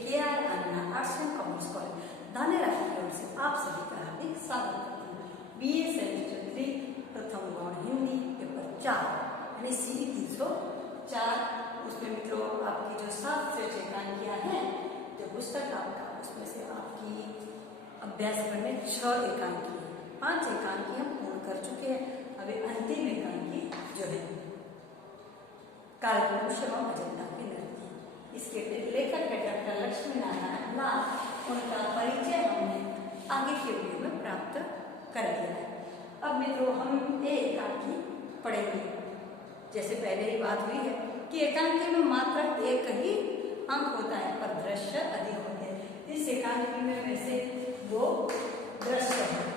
KR Anna arts and commerce college Dhanera की ओर से आप सभी का हार्दिक स्वागत करती हूँ। BA सेमेस्टर 3 प्रथम गौण हिंदी पेपर 4 यानी CE 304 उसमें मित्रों आपकी जो 7 से 6 एकांकियां हैं जो पुस्तक आपका उसमें से आपकी अभ्यास में 6 एकांकी 5 एकांकी हम पूर्ण कर चुके हैं। अभी अंतिम एकांकी जो है कालपुरुष एवं अजंता की नृत्य, इसके लेखक है डॉक्टर लक्ष्मी नारायण लाल। उनका परिचय हमने आगे के वीडियो में प्राप्त कर लिया है। अब मित्रों हम ये एकांकी पढ़ेंगे। जैसे पहले ही बात हुई है कि एकांकी में मात्र एक ही अंक होता है पर दृश्य अधिक होते हैं। इस एकांकी में वैसे 2 दृश्य हैं।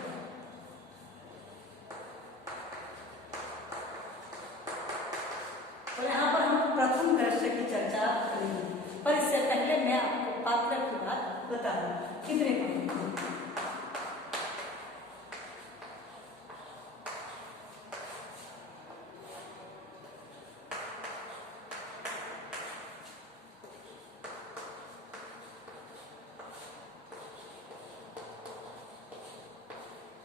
तो यहाँ पर हम प्रथम दृश्य की चर्चा करेंगे, पर इससे पहले मैं आपको पात्र की बात बता दूं। कितने पढ़ेंगे?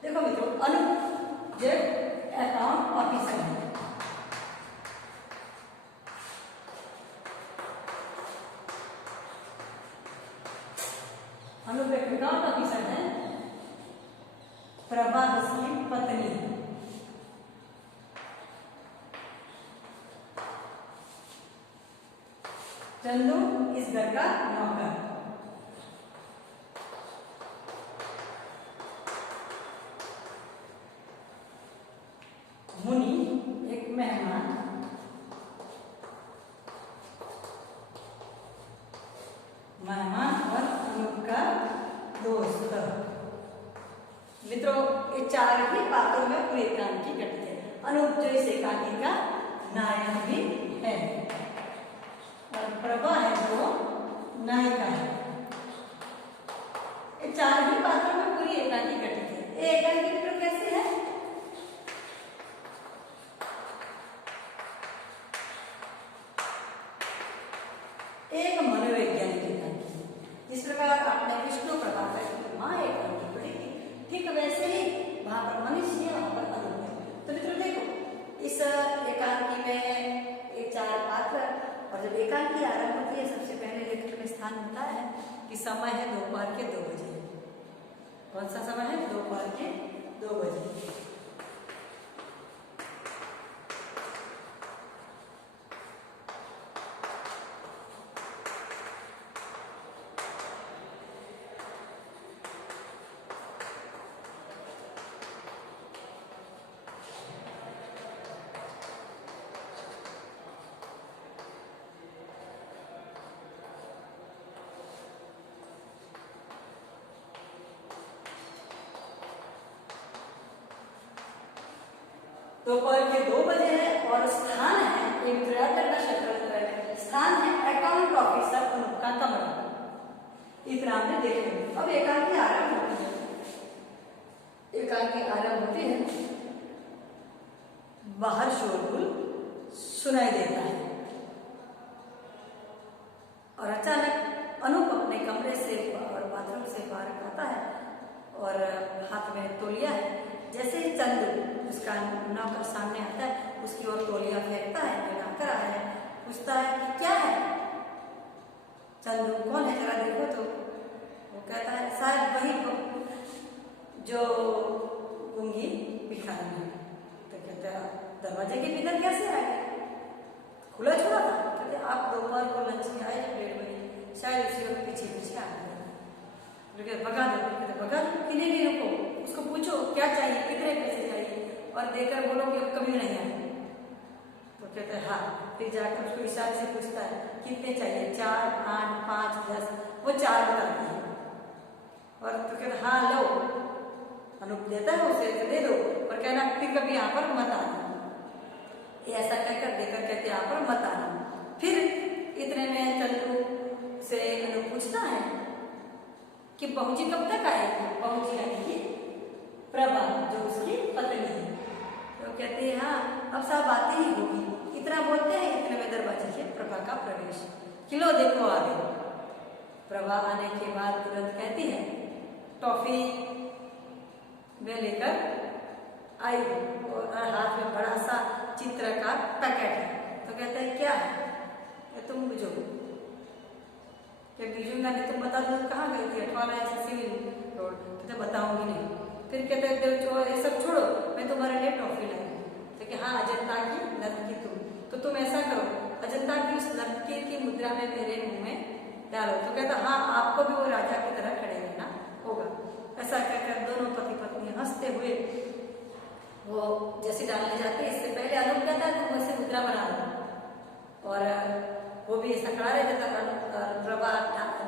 देखो मित्रों, अनूप जो अकाउंट ऑफिसर है, अनूप एक अकाउंट ऑफिसर है। प्रभा उसकी पत्नी, चंदू इस घर का नौकर, मुनि एक मेहमान, मेहमान और अनूप का दोस्त। मित्रों ये 4 ही पात्रों में पूरी एकांकी घटित है। अनूप जो इस एकांकी का नायक भी है और प्रभा है जो नायिका है। ये 4 ही पात्रों में पूरी एकांकी घटित है। ये एकांकी मित्रों कैसे है? एक मनोवैज्ञानिक एकांकी। जिस प्रकार आपने विष्णु प्रभाकर की माँ एकांकी पढ़ी थी, ठीक वैसे ही वहां पर मनुष्य वहां पर अनूप है। तो मित्रों देखो इस एकांकी में ये 4 पात्र, और जब एकांकी आरंभ होती है सबसे पहले लेखक में स्थान होता है कि समय है दोपहर के 2 बजे। कौन सा समय है? दोपहर के 2 बजे। दोपहर के 2 बजे है और स्थान है एक का क्षेत्र, स्थान है अकाउंट ऑफिसर अनूप का कमरा। इतना आपने देखेंगे। अब एकांकी आरंभ होती है। एकांकी आरंभ होती है, बाहर शोरगुल सुनाई देता है और अचानक अनूप अपने कमरे से और बाथरूम से बाहर आता है और हाथ में तौलिया है। जैसे ही चंदू उसका नौकर सामने आता है उसकी ओर तौलिया फेंकता है, नौकर आया है, पूछता है कि क्या है? चंदू कौन है जरा देखो तो। वो कहता है शायद वही जो गूंगी भिखारी है। तो कहता है दरवाजे के भीतर कैसे आ गए? खुला छोड़ा था। कहते आप दोपहर को लंच में आए प्लेट में, शायद उसी वक्त पीछे पीछे आ गए। भगा दो, भगा दो, किन्हें नहीं रुको, उसको पूछो क्या चाहिए, कितने पैसे चाहिए और देकर बोलो कि अब कभी नहीं आए। तो कहता है हाँ। फिर जाकर उसको इशारे से पूछता है कितने चाहिए? 4, 8, 5, 10। वो 4 बताती है और तो कहता हाँ लो। अनूप देता है उसे, दे दो और कहना फिर कभी यहाँ पर मत आना। ऐसा कहकर देकर कहते यहाँ पर मत आना। फिर इतने में चंदू से अनूप पूछता है कि बहूजी कब तक आएगी? बहूजी यानी कि प्रभा जो उसकी पत्नी है। तो कहती है हाँ अब साहब आती ही होगी। इतना बोलते हैं, इतने में दरवाजे से प्रभा का प्रवेश। किलो देखो आ गए। प्रभा आने के बाद तुरंत कहती है टॉफी में लेकर आई हूँ और हाथ में बड़ा सा चित्र का पैकेट है। तो कहता है क्या है? तुम बुझो क्या बीजूंगा नहीं, तुम बता दो कहाँ गई थी? अठवाला ऐसे सिविल रोड। कहते बताऊंगी नहीं। फिर कहते ये सब छोड़ो, मैं तुम्हारे लिए टॉफी लाई। तो कि हाँ अजंता की नर्तकी तो तुम ऐसा करो अजंता की उस नर्तकी की मुद्रा में मेरे मुंह में डालो। तो कहता हाँ आपको भी वो राजा की तरह खड़े रहना होगा। ऐसा कहकर दोनों पति पत्नी हंसते हुए वो जैसे डालने जाते हैं, इससे पहले अनूप कहता है तुम वैसे मुद्रा बना दो और वो भी ऐसा खड़ा रह जाता। प्रभा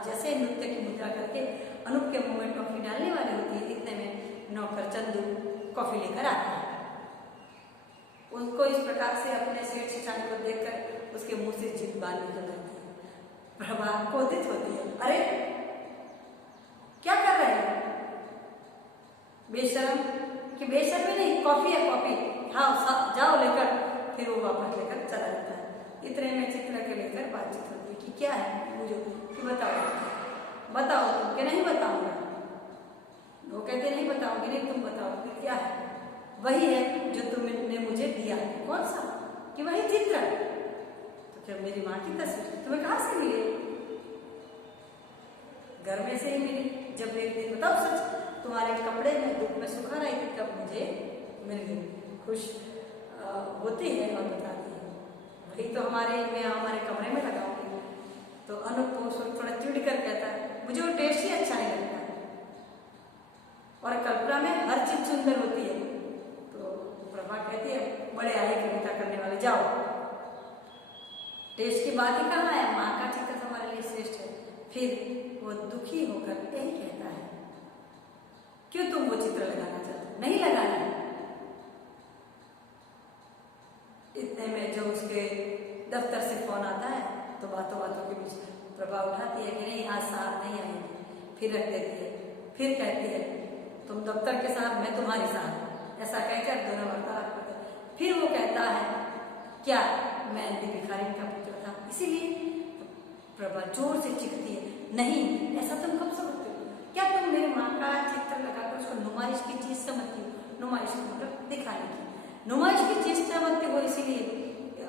जैसे नृत्य की मुद्रा करके अनूप के मुंह में टॉफी डालने वाली होती है, इतने में नौकर चंदू कॉफी लेकर आता है। उनको इस प्रकार से अपने सेठ शिकानी को देखकर उसके मुंह से जीभ बाहर निकल जाती है। प्रभा क्रोधित होती है, अरे क्या कर रहे हैं? बेशर्म कि बेशर्मी नहीं, कॉफी है कॉफी, हाँ जाओ लेकर। फिर वो वापस लेकर चला जाता है। इतने में चित्र के लेकर बातचीत होती है कि क्या है मुझे कि बताओ तुम कि नहीं बताऊंगा। वो कहते नहीं बताऊंगी नहीं, तुम बताओ कि क्या है? वही है जो तुमने मुझे दिया। कौन सा? कि वही चित्र। तो क्या मेरी माँ की तस्वीर तुम्हें कहाँ से मिली? घर में से ही मिली। जब एक दिन बताओ सच, तुम्हारे कपड़े में धूप में सुखा रही थी तब मुझे मिल गई। खुश होती है और बताती है वही तो हमारे कमरे में लगाऊंगी। तो अनूप थोड़ा चिढ़ कर कहता है मुझे वो टेस्ट ही अच्छा नहीं लगता और कल्पना में हर चीज सुंदर होती है। तो प्रभा कहती है बड़े आए कविता करने वाले, जाओ टेस्ट की बात ही कहाँ है? माँ का चित्र तुम्हारे लिए श्रेष्ठ है। फिर वो दुखी होकर यही कहता है क्यों तुम वो चित्र लगाना चाहते हो? नहीं लगाना। इतने में जो उसके दफ्तर से फोन आता है तो बातों के बीच प्रभा उठाती है कि नहीं आज साहब नहीं आएंगे। फिर रख देती है। फिर कहती है तुम दफ्तर के साहब, मैं तुम्हारी साहब। ऐसा कहकर दोनों वार्तालाप करते हैं। फिर वो कहता है क्या मैं भिखारी का पुत्र था इसीलिए? प्रभा जोर से चीखती है नहीं, ऐसा तुम कब समझते हो? क्या तुम मेरे माँ का चित्र लगाकर उसको नुमाइश की चीज समझती हो? नुमाइश का मतलब दिखाने की, नुमाइश की चीज समझते हो इसीलिए।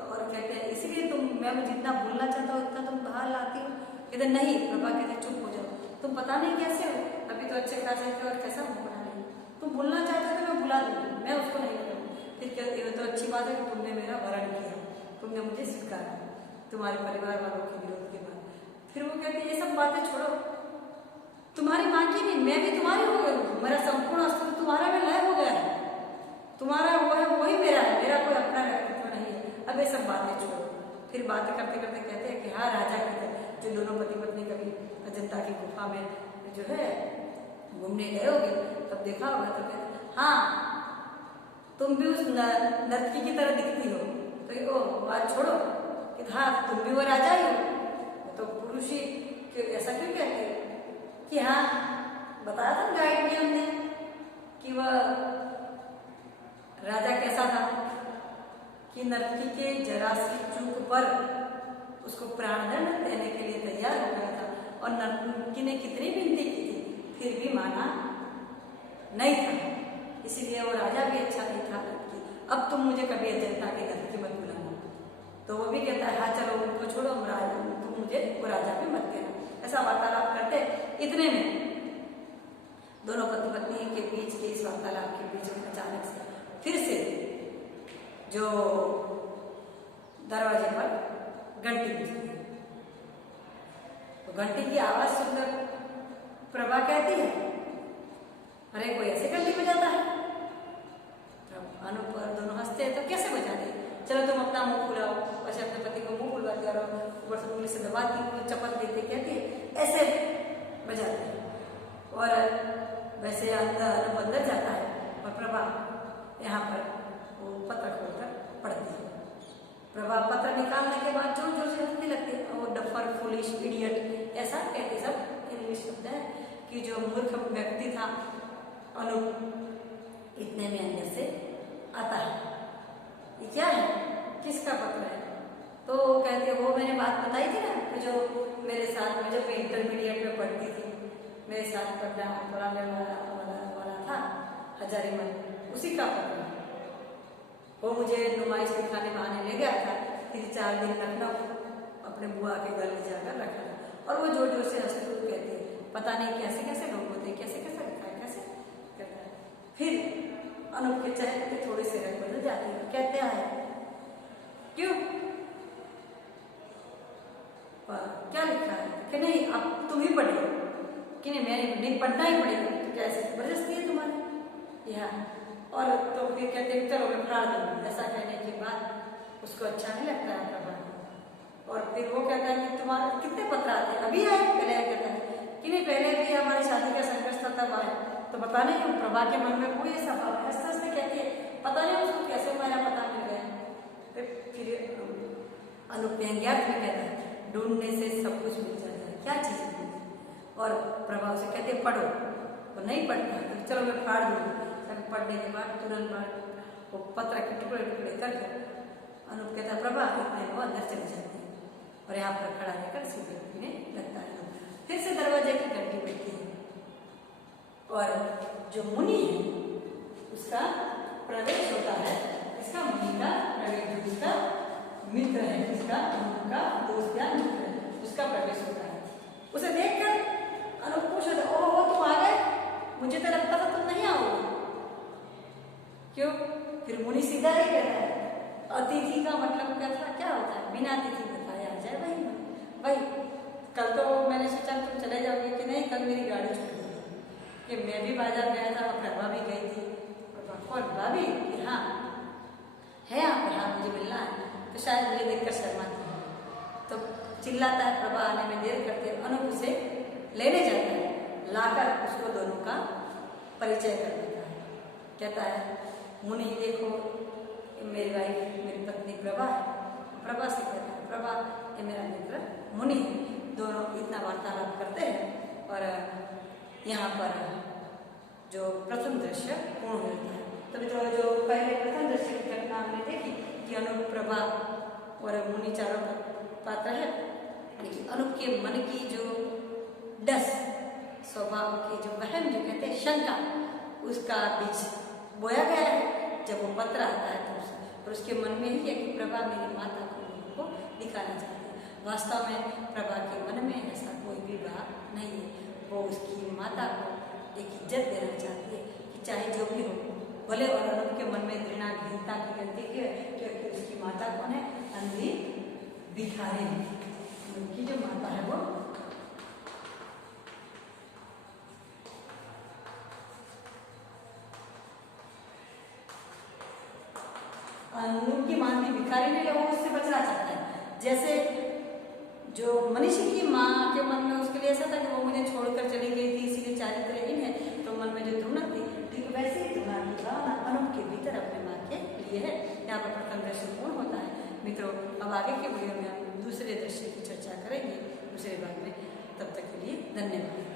और कहते हैं इसीलिए मैं जितना बोलना चाहता हूँ उतना तुम बाहर लाती हो। कहते नहीं। प्रभा कहते चुप हो जाओ, तुम पता नहीं कैसे हो, अभी तो अच्छे खासे थे और कैसा मुंह बना रही। तुम बोलना चाहते हो तो मैं बुला दूंगी, मैं उसको नहीं लगाऊंगी। फिर कहती है तो अच्छी बात है कि तुमने मेरा वरण किया, तुमने मुझे स्वीकारा तुम्हारे परिवार वालों के विरोध के बाद। फिर वो कहते ये सब बातें छोड़ो, तुम्हारी माँ की नहीं मैं भी तुम्हारी हो गई। मेरा संपूर्ण अस्तित्व तुम्हारा में लय हो गया है। तुम्हारा वो है वही मेरा है, मेरा कोई अपना व्यक्तित्व नहीं है। अब ये सब बातें छोड़ो। फिर बातें करते करते कहते हैं कि हाँ राजा की तरह जो दोनों पति पत्नी कभी अजंता की गुफा में जो है घूमने गए होगे तब देखा होगा। तो कहते हाँ तुम भी उस नर्तकी की तरह दिखती हो। तो ओ बात छोड़ो कि हाँ तुम भी वो राजा ही हो। तो पुरुष ही ऐसा क्यों कहते हो कि हाँ बताया था गाइड में हमने कि वह राजा कैसा था कि नर्तकी के जरा सी चूक पर उसको प्राणदंड देने के लिए तैयार हो गया था और नर्तकी ने कितनी विनती की थी फिर भी माना नहीं था। इसीलिए वो राजा भी अच्छा नहीं था नर्तकी। अब तुम मुझे कभी अजंता की नर्तकी मत बुलाना। तो वो भी कहता है हाँ चलो उनको छोड़ो, तुम मुझे वो राजा भी मत देना। ऐसा वार्तालाप करते इतने में दोनों पति पत्नी के बीच के इस वार्तालाप के बीच में अचानक से फिर से जो दरवाजे पर घंटी बजती है। तो घंटी की आवाज सुनकर प्रभा कहती है अरे कोई ऐसे घंटी बजाता है? अनूप और दोनों हंसते हैं तो कैसे बजाते? चलो तुम अपना मुंह फुलाओ। वैसे अपने पति को मुंह फुलवाती और ऊपर से उंगली से दबाती चपल देते कहती है ऐसे बजाते हैं। और वैसे अनूप अंदर जाता है और प्रभा यहाँ पर वो पत्र खोलकर पढ़ती है। प्रभा पत्र निकालने के बाद जोर जोर से हंसने लगती है। वो डफर फुलिश इडियट ऐसा कहते सब इंग्लिश शब्द है कि जो मूर्ख व्यक्ति था अनूप इतने में अंदर से आता है। ये क्या है? किसका पत्र है? तो कहते वो मैंने बात बताई थी ना कि जो मेरे साथ में जब मैं इंटरमीडिएट में पढ़ती थी, मेरे साथ पढ़ाने वाला था हजारीमल, उसी का पत्र। वो मुझे नुमाइश दिखाने में आने ले गया था, 3-4 दिन लखनऊ अपने बुआ के घर ले जाकर रखा था। और वो जोर जोर से हंसते हुए कहते पता नहीं कैसे कैसे लोग होते, कैसे कैसे लिखा है, कैसे करता है। फिर अनूप के चेहरे पे थोड़े से रंग बदल जाते हैं, कहते हैं क्यों, क्या लिखा है कि नहीं अब तुम ही पढ़ो, कि नहीं मैंने नहीं पढ़ना ही पड़ेगा, तो कैसे जबरदस्ती है तुम्हारे यहाँ। और तो फिर कहते हैं चलो मैं फाड़ दूंगी। ऐसा कहने के बाद उसको अच्छा नहीं लगता है प्रभा। और फिर वो कहता है कि तुम्हारे कितने पत्र आते हैं, अभी आए, पहले आए, कहता है कि नहीं पहले भी हमारी शादी का संघर्ष था तब आए। तो पता नहीं प्रभा के मन में कोई ऐसा भाव हंसते हंसते कहती है पता नहीं उसको कैसे मेरा पता मिल गया। फिर अनूप व्यंग्यार्थ में कहता है ढूंढने से सब कुछ मिल जाता है, क्या चीज है। और प्रभा उसे कहते पढ़ो, वो नहीं पढ़ता, तो चलो मैं फाड़ दूंगी। पढ़ने के बाद तुरंत वो पत्र के टुकड़े टुकड़े करके अनूप कहता प्रभा इतने वो अंदर चले जाते हैं। और यहाँ पर खड़ा रहकर सीधे पीने लगता है। फिर से दरवाजे की घंटी बजती है और जो मुनि है उसका प्रवेश होता है। इसका मुनि का प्रवेश, जिसका मित्र है, जिसका उनका दोस्त या मित्र है, उसका प्रवेश होता है। उसे देखकर अनूप पूछ रहा ओहो तुम आ गए, मुझे तो लगता था तुम नहीं आओगे। क्यों? फिर मुनि सीधा ही कहता है अतिथि का मतलब क्या होता है, बिना अतिथि बताया आ जाए भाई कल तो मैंने सोचा तुम चले जाओगे, कि नहीं कल मेरी गाड़ी छूट गई, कि मैं भी बाजार गया था, प्रभा भी गई थी। और भाभी कि हाँ है आप, हाँ मुझे मिलना है। तो शायद मुझे देखकर शर्माती है, तो चिल्लाता है प्रभा आने में देर करते। अनूप उसे लेने जाता है, लाकर उसको दोनों का परिचय कर देता है। कहता है मुनि देखो मेरी वाइफ मेरी पत्नी प्रभा है। प्रभा से कहता है प्रभा ये मेरा मित्र मुनि है। दोनों इतना वार्तालाप करते हैं और यहाँ पर जो प्रथम दृश्य पूर्ण होता है। तभी तो जो पहले प्रथम दृश्य की घटना हमने देखी कि अनूप प्रभा और मुनि चारों पात्र है, लेकिन अनूप के मन की जो डस स्वभाव की जो वहम जो कहते हैं शंका, उसका बीज बोया गया है। जब वो पत्र आता है तो उसके मन में ही है कि प्रभा मेरी माता को दिखाना चाहती है। वास्तव में प्रभा के मन में ऐसा कोई भी भाव नहीं है। वो उसकी माता को एक इज्जत देना चाहती है कि चाहे जो भी हो भले। और अनूप के मन में घृणा घृणता की गलती क्यों है, क्योंकि उसकी माता कौन है, अंधी भिखारी। उनकी जो माता है वो अनूप की मां भी भिखारी नहीं, वो उससे बचना चाहता है। जैसे जो मनीषी की माँ के मन में उसके लिए ऐसा था कि वो मुझे छोड़कर चली गई थी इसीलिए चारित्रहीन है, तो मन में जो धुनक थी, ठीक वैसे ही धुना की भावना अनूप के भीतर अपने माँ के लिए है। यहाँ पर प्रथम दृश्य पूर्ण होता है। मित्रों अब आगे के वीडियो में हम दूसरे दृश्य की चर्चा करेंगे दूसरे भाग में। तब तक के लिए धन्यवाद।